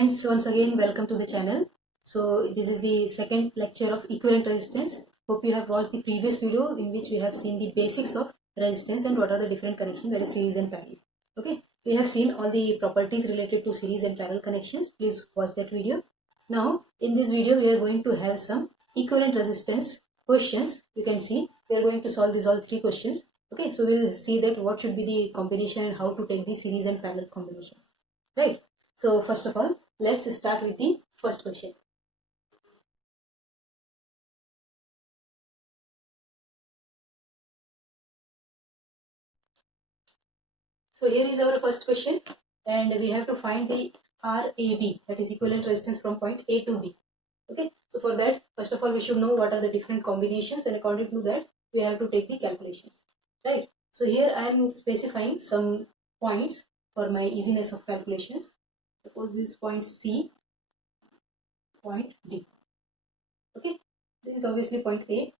friends, once again welcome to the channel. So this is the second lecture of equivalent resistance. Hope you have watched the previous video in which we have seen the basics of resistance and what are the different connections, that is series and parallel. Okay, we have seen all the properties related to series and parallel connections. Please watch that video. Now in this video we are going to have some equivalent resistance questions. You can see we are going to solve these all three questions. Okay, so we'll see that what should be the combination and how to take the series and parallel combinations. Right. So first of all, let's start with the first question. So here is our first question, and we have to find the RAB, that is equivalent resistance from point A to B. Okay, so for that, first of all, we should know what are the different combinations, and according to that, we have to take the calculations. Right. So here I am specifying some points for my easiness of calculations. Suppose this point C, point D. Okay, this is obviously point A.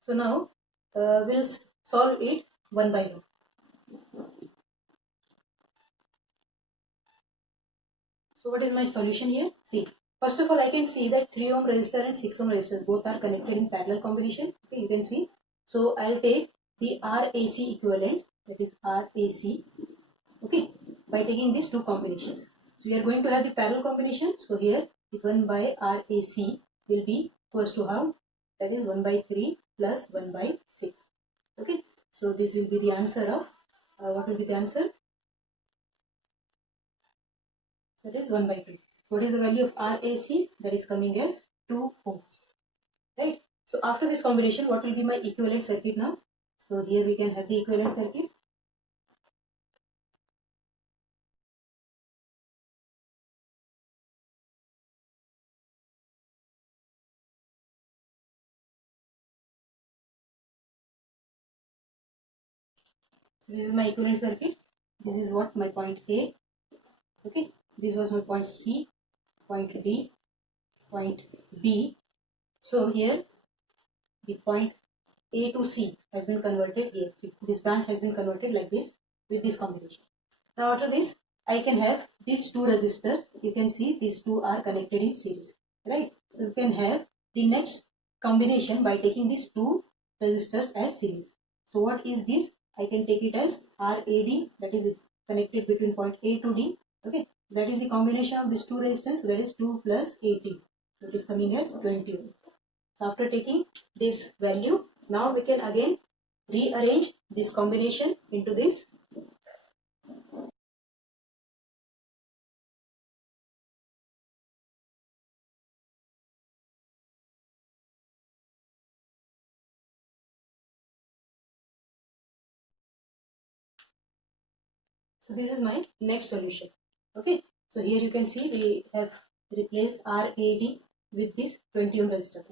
So now we'll solve it one by one. So what is my solution here? See, first of all, I can see that 3 ohm resistor and 6 ohm resistor both are connected in parallel combination. Okay, you can see. So I'll take the RAC equivalent, that is RAC. Okay, by taking these two combinations. So we are going to have the parallel combination. So here 1 by RAC will be equals to how? That is 1 by 3 plus 1 by 6. Okay, so this will be the answer of what will be the answer? That is 1 by 2. So what is the value of RAC? That is coming as 2 ohms. Right. So after this combination, what will be my equivalent circuit now? So here we can have the equivalent circuit. So this is my equivalent circuit. This is what my point A. Okay. This was my point C, point D, point B. So here the point A to C has been converted here. See, this branch has been converted like this with this combination. Now after this, I can have these two resistors. You can see these two are connected in series, right? So you can have the next combination by taking these two resistors as series. So what is this? I can take it as RAD, that is connected between point A to D. Okay, that is the combination of these two resistors. So that is 2 plus 18. So it is coming as 20 ohms. So after taking this value, now we can again rearrange this combination into this. So this is my next solution. Okay. So here you can see we have replaced RAD with this 20 ohm resistor.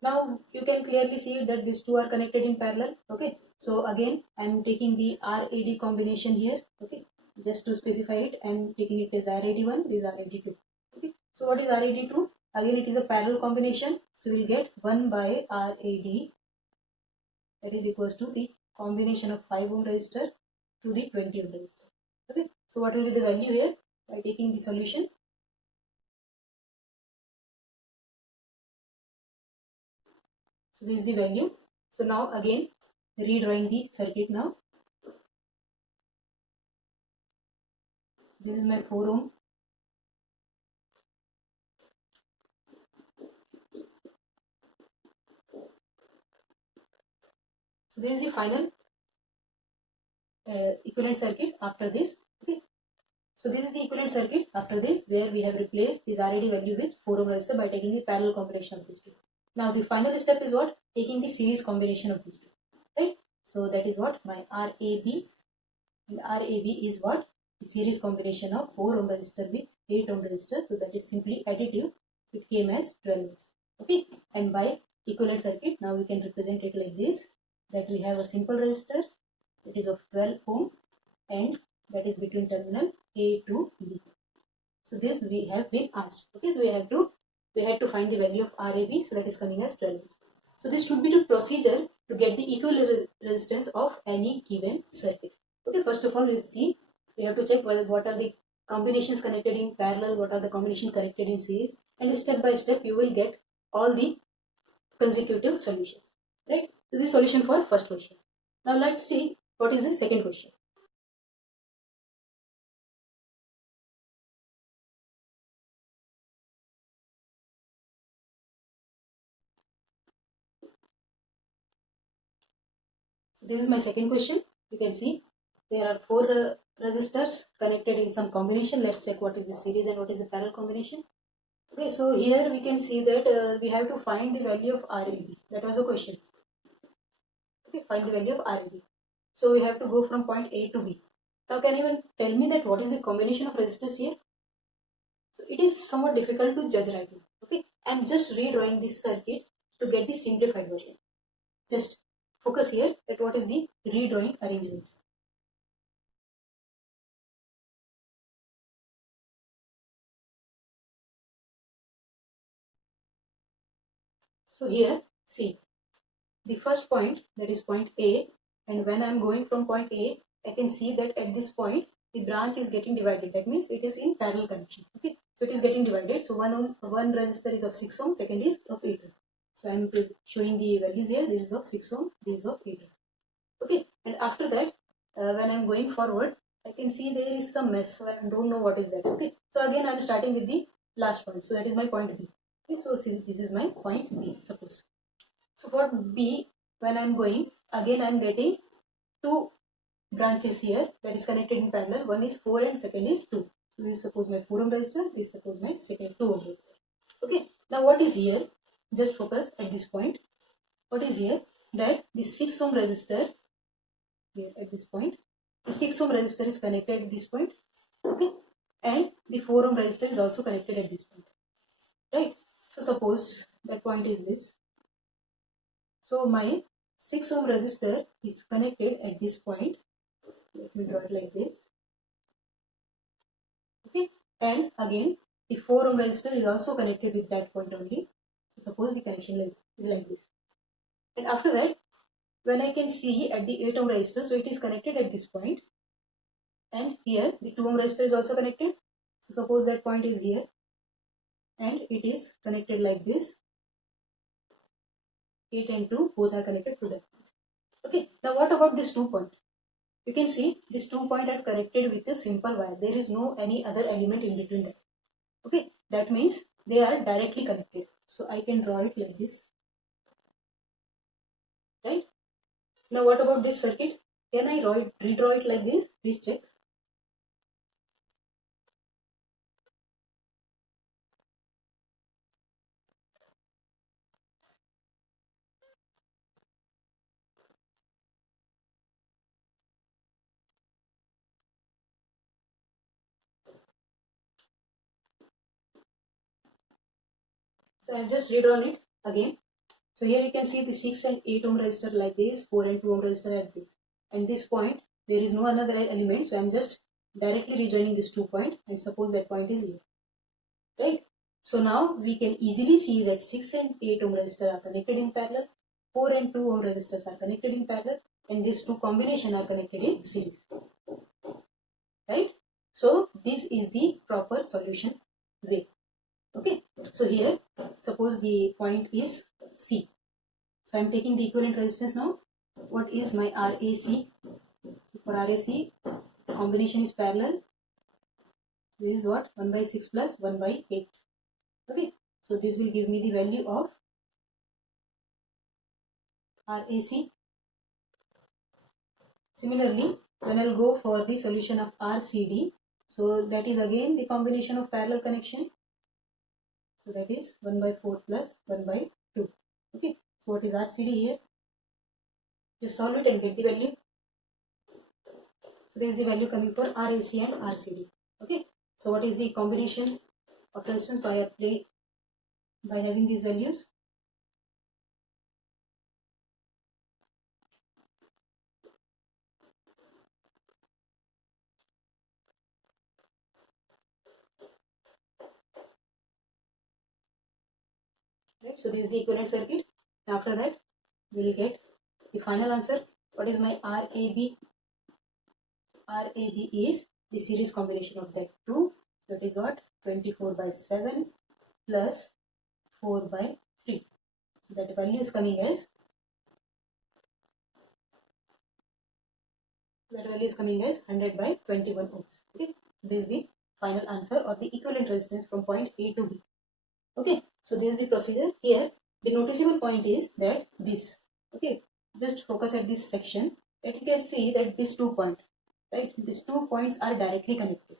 Now you can clearly see that these two are connected in parallel. Okay. So again I am taking the RAD combination here. Okay. Just to specify it, I am taking it as RAD1, this is RAD2. Okay. So what is RAD2? Again it is a parallel combination. So we will get 1 by RAD, that is equals to the combination of 5 ohm resistor to the 20 ohm resistor. Okay, so what will be the value here by taking the solution? So this is the value. So now again redrawing the circuit now. So this is my 4 ohm. So this is the final equivalent circuit after this. Okay. So this is the equivalent circuit after this, where we have replaced this RAD value with 4 ohm resistor by taking the parallel combination of these two. Now the final step is what? Taking the series combination of these two. Right. So that is what my RAB, and RAB is what? The series combination of 4 ohm resistor with 8 ohm resistor. So that is simply additive. So it came as 12 ohms. Okay. And by equivalent circuit, now we can represent it like this, that we have a simple resistor, it is of 12 ohm, and that is between terminal A to B. So this we have been asked. Okay, so we had to find the value of RAB, so that is coming as 12 ohms. So this should be the procedure to get the equivalent resistance of any given circuit. Okay, first of all we'll see, we have to check what are the combinations connected in parallel, what are the combinations connected in series, and step by step you will get all the consecutive solutions, right? So this is solution for first question. Now let's see what is the second question. So this is my second question. You can see there are four resistors connected in some combination. Let's check what is the series and what is the parallel combination. Okay, so here we can see that we have to find the value of RAB. That was the question. Okay, find the value of RAB. So we have to go from point A to B. Now can you even tell me that what is the combination of resistors here? So it is somewhat difficult to judge right now. Okay, I'm just redrawing this circuit to get the simplified version. Just focus here at what is the redrawing arrangement. So here, see, the first point, that is point A, and when I'm going from point A, I can see that at this point, the branch is getting divided. That means it is in parallel connection. Okay, so it is getting divided. So one resistor is of 6 ohm, second is of 8 ohm. So I'm showing the values here. This is of 6 ohm, this is of 8 ohm. Okay, and after that, when I'm going forward, I can see there is some mess. So I don't know what is that. Okay, so again I'm starting with the last point. So that is my point B. Okay, so see, this is my point B, suppose. So for B, when I'm going, again I'm getting two branches here that is connected in parallel. One is 4 and second is 2. So this is suppose my 4 ohm resistor, this is suppose my second 2 ohm resistor. Okay, now what is here? Just focus at this point. What is here? That the 6 ohm resistor here at this point. The 6 ohm resistor is connected at this point. Okay, and the 4 ohm resistor is also connected at this point. Right? So suppose that point is this. So my 6 ohm resistor is connected at this point. Let me draw it like this. Okay, and again the 4 ohm resistor is also connected with that point only. So suppose the connection is like this. And after that, when I can see at the 8 ohm resistor, so it is connected at this point. And here the 2 ohm resistor is also connected. So suppose that point is here and it is connected like this. 8 and 2 both are connected to that point. Okay, now what about this 2 point? You can see these 2 points are connected with a simple wire. There is no any other element in between them. Okay, that means they are directly connected. So I can draw it like this. Right? Now what about this circuit? Can I redraw it like this? Please check. So I have just redrawn it again. So here you can see the 6 and 8 ohm resistor like this, 4 and 2 ohm resistor like this. And this point, there is no another element. So I am just directly rejoining this 2 point and suppose that point is here. Right? So now we can easily see that 6 and 8 ohm resistor are connected in parallel, 4 and 2 ohm resistors are connected in parallel, and these two combination are connected in series. Right? So this is the proper solution way. Okay, so here suppose the point is C. So I am taking the equivalent resistance now. What is my RAC? For RAC, combination is parallel. This is what? 1 by 6 plus 1 by 8. Okay, so this will give me the value of RAC. Similarly, when I'll go for the solution of RCD, so that is again the combination of parallel connection. So that is 1 by 4 plus 1 by 2. Okay, so what is RCD here? Just solve it and get the value. So this is the value coming for RAC and RCD. Okay, so what is the combination of resistance by having these values? Right, so this is the equivalent circuit. After that, we will get the final answer. What is my RAB? RAB is the series combination of that 2. That is what? 24 by 7 plus 4 by 3. That value is coming as 100 by 21 ohms. Okay, this is the final answer or the equivalent resistance from point A to B. Okay, so this is the procedure. Here the noticeable point is that this. Okay, just focus at this section, and you can see that these 2 points, right, these 2 points are directly connected.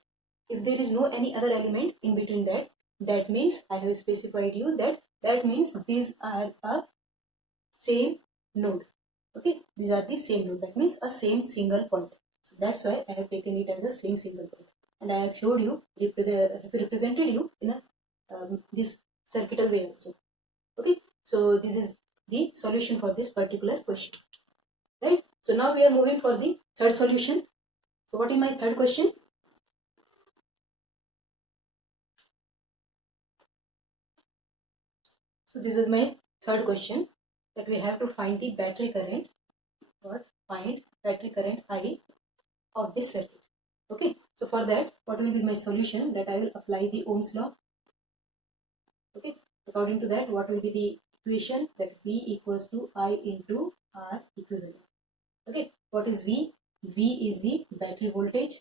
If there is no any other element in between that, that means I have specified you that means these are a same node. Okay, these are the same node, that means a same single point. So that's why I have taken it as a same single point, and I have showed you, represented you in a this circuital way also. Okay, so this is the solution for this particular question, right? So now we are moving for the third solution. So what is my third question? So this is my third question, that we have to find the battery current, or find battery current I of this circuit. Okay, so for that, what will be my solution? That I will apply the Ohm's law. Okay, according to that, what will be the equation? That V equals to I into R equivalent. Okay, what is V? V is the battery voltage.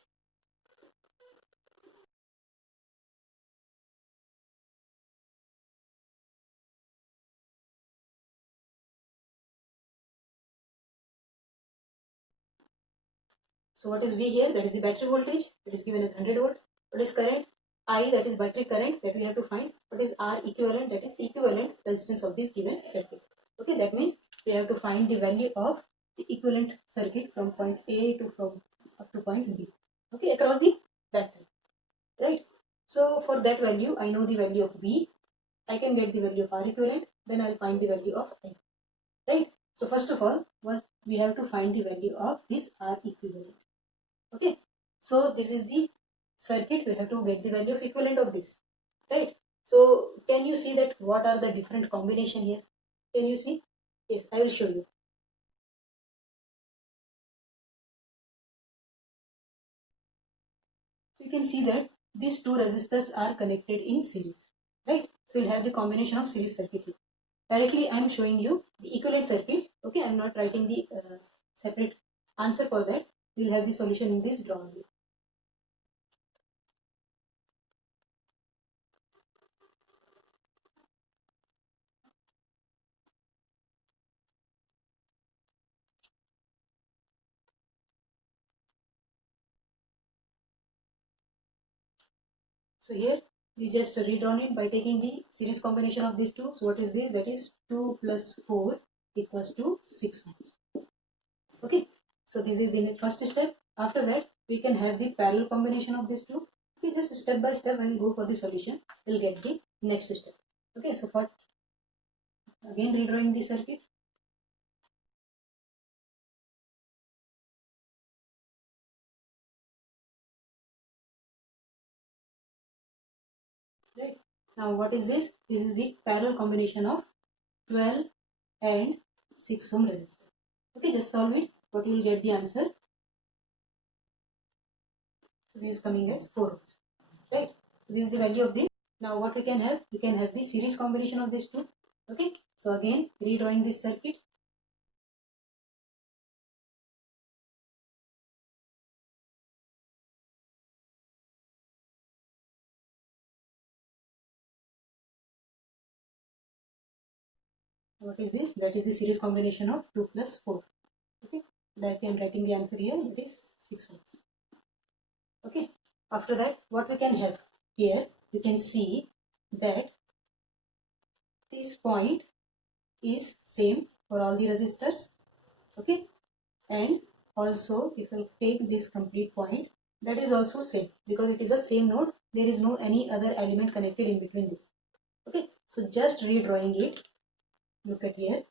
So what is V here? That is the battery voltage. It is given as 100 volt. What is current? I, that is battery current, that we have to find. What is R equivalent? That is equivalent resistance of this given circuit. Okay, that means we have to find the value of the equivalent circuit from point A to from up to point B. Okay, across the battery, right? So for that value, I know the value of V. I can get the value of R equivalent. Then I'll find the value of I. Right? So first of all, we have to find the value of this R equivalent. Okay, so this is the circuit. We have to get the value of equivalent of this, right? So can you see that what are the different combination here? Can you see? Yes, I will show you. So you can see that these two resistors are connected in series, right? So you'll have the combination of series circuit here. Directly I am showing you the equivalent circuits. Okay, I am not writing the separate answer for that. You will have the solution in this drawing. So here we just redrawn it by taking the series combination of these two. So what is this? That is 2 plus 4 equals to 6 ohms. Okay, so this is the first step. After that, we can have the parallel combination of these two. Okay, just step by step and go for the solution. We'll get the next step. Okay, so for again redrawing the circuit. Right. Now what is this? This is the parallel combination of 12 and 6 ohm resistor. Okay, just solve it. What you will get the answer? So this is coming as 4 ohms. Right. So this is the value of this. Now what we can have? We can have the series combination of these two. Okay. So again redrawing this circuit. What is this? That is the series combination of 2 plus 4. Okay. Directly I am writing the answer here. That is 6 ohms. Okay. After that, what we can have here? We can see that this point is same for all the resistors. Okay, and also if I take this complete point, that is also same because it is a same node. There is no any other element connected in between this. Okay, so just redrawing it. Look at here.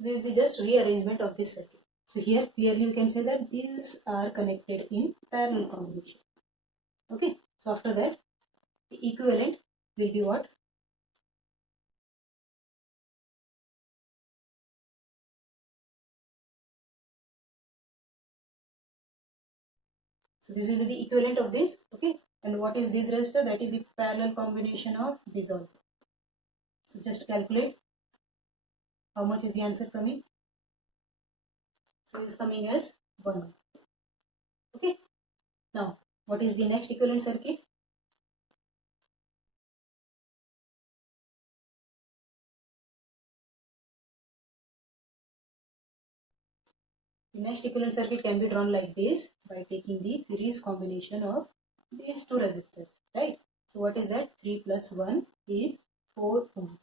This is the just rearrangement of this circuit. So here clearly we can say that these are connected in parallel combination. Okay, so after that the equivalent will be what? So this will be the equivalent of this. Okay, and what is this resistor? That is the parallel combination of these all. So just calculate how much is the answer coming. So it is coming as 1. Okay, now what is the next equivalent circuit? The next equivalent circuit can be drawn like this by taking the series combination of these two resistors, right? So what is that? 3 plus 1 is 4 ohms.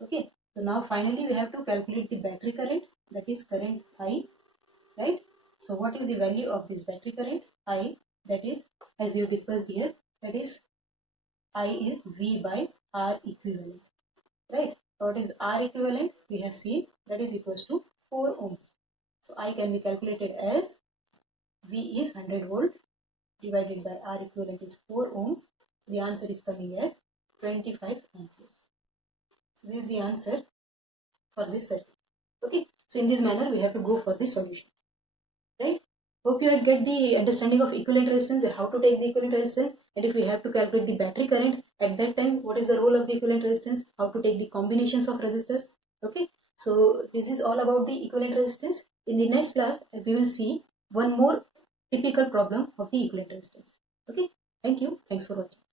Okay, so now finally we have to calculate the battery current, that is current I, right? So what is the value of this battery current I? That is, as we have discussed here, that is I is V by R equivalent, right? So what is R equivalent? We have seen that is equals to 4 ohms. So I can be calculated as V is 100 volt divided by R equivalent is 4 ohms. The answer is coming as 25 amperes. So this is the answer for this circuit. Okay. So in this manner we have to go for this solution. Right? Hope you had get the understanding of equivalent resistance and how to take the equivalent resistance, and if we have to calculate the battery current at that time, what is the role of the equivalent resistance, how to take the combinations of resistors. Okay, so this is all about the equivalent resistance. In the next class we will see one more typical problem of the equivalent resistance. Okay, thank you, thanks for watching.